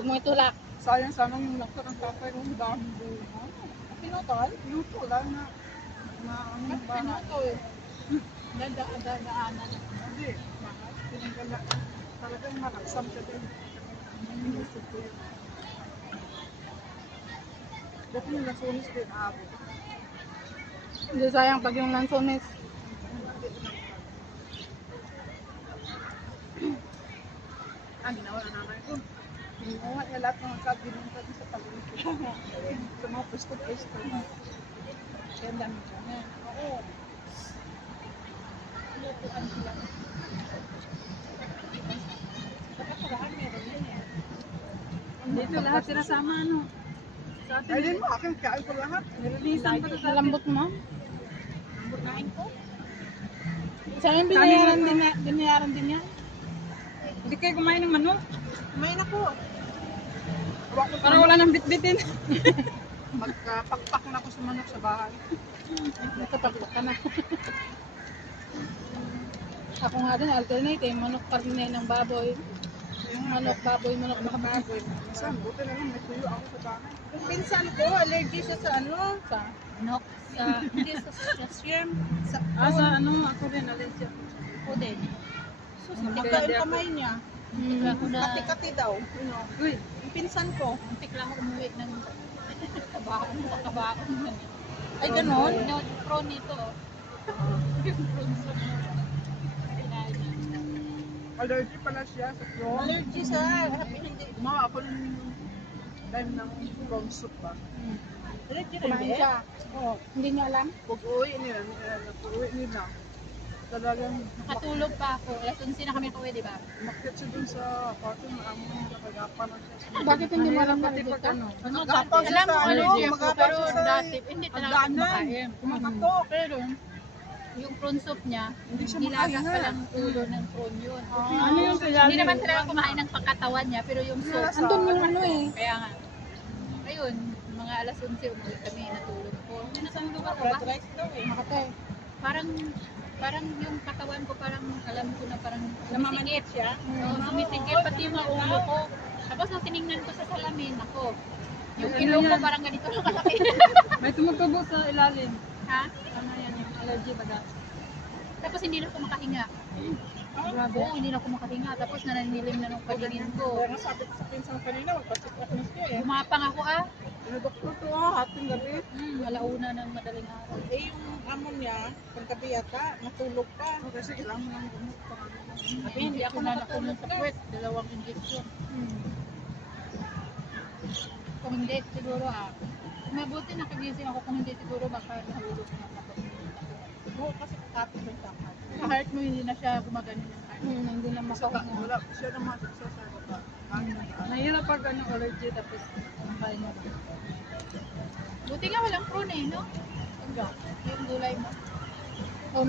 Huwag mo itulak. Sayang sana yung lakto ng tatay ko. Dami bunga. Pinutol? Luto lang na ano ba? Pinutol. Dadaanan. Hindi. Tinanggal na. Talagang maraksam siya din. Inisip ko yun. Dati yung nasunis ko yung abo. Hindi sayang pag yung lansones. Ginawa na nanay ko. Ginawa niya lahat ng sabi nung sabi sa pag-ibig. Sa mga pwesto-pwesto. Kaya dami siya na. Oo. Lutuan sila. Kapatarahan meron yan eh. Dito lahat sila sama ano. Sa atin. Ay, din mo, aking kain ko lahat. Nililisan pa to sa lambot mo. Kain ko. Sa akin binayaran din yan. Hindi kayo kumain ng manok. Kumain ako. Para wala nang bitbitin. Magpakpak na ako sa manok sa bahay. Nakapagpag ka na. Ako nga din, alternate eh. Manok karne ng baboy. Manok, baboy, manok, baboy. Saan? Buti na lang, may tuyo ako sa bahay. Yung pinsan ko, allergy siya sa ano? Sa Nok. Sa, hindi sa shrimp. Sa sa ano, ako din, allergy ako. ako din. So, magkain kamay niya. Kati-kati daw. Uy, Yung pinsan ko. muntik lang ako umuwi ng kabaon. Ay, ganon? Pro nito. Allergy pala siya sa prawn. Allergy sa hindi. Gumawa ako ng time ng prawn soup ba? Allergy rin Kumain din. siya. Oo. Hindi niya alam. Pag uwi nila, talagang Nakatulog pa ako. Alas 11 na kami pauwi, di ba? umakyat siya dun sa party ng amo niya, nakagapan lang siya. Bakit hindi mo alam na Pati allergy pag ka? ano, Magapaw siya Alam sa mo, ano, allergy ako. magapaw Pero siya sa dati, hindi talaga ako hagdanan. kumakain. Kumakatok. Pero, yung prawn soup niya, Hindi siya nilagas makain. pa lang ulo ng prawn yun. Ano yung Hindi naman talaga kumain ng pagkatawan niya, pero yung soup, Nasa- andun yung ano eh. Kaya nga. Ayun, mga alas 11 umuwi kami, natulog ko. Nasaan lugar ko ba? Red rice daw eh. Makate. Parang yung katawan ko parang alam ko na parang Namamanhit siya. Oo, sumisikip pati yung mga ulo ko. Tapos nung tinignan ko sa salamin, ako, yung ilong ko parang ganito lang kalaki. May tumutubo sa ilalim. Ha? Ano yan, yung allergy baga. Tapos hindi na ako makahinga. Grabe. Oo, hindi na ako makahinga. Tapos nananilim na nung paningin ko. Kaya nga sabi ko sa pinsan kanina, magpa-check up na siya eh. Gumapang ako Doktor to hating gabi. alauna ng madaling araw. Eh, yung amo niya, paggabi yata, matulog pa. Kasi kailangan mo ng gamot para Sabi, hindi ako nakatulog sa puwet. 2 injection. Kung hindi, siguro mabuti nakagising ako kung hindi siguro baka nahulog na ako. Oo, kasi kapit ng takot. Sa heart mo hindi na siya gumagano ng heart. Hindi na makahinga. wala siya naman sa baba. Mahirap pag ano, allergy tapos kain mo. Buti nga walang prawn eh, no? Yung gulay mo. Oh,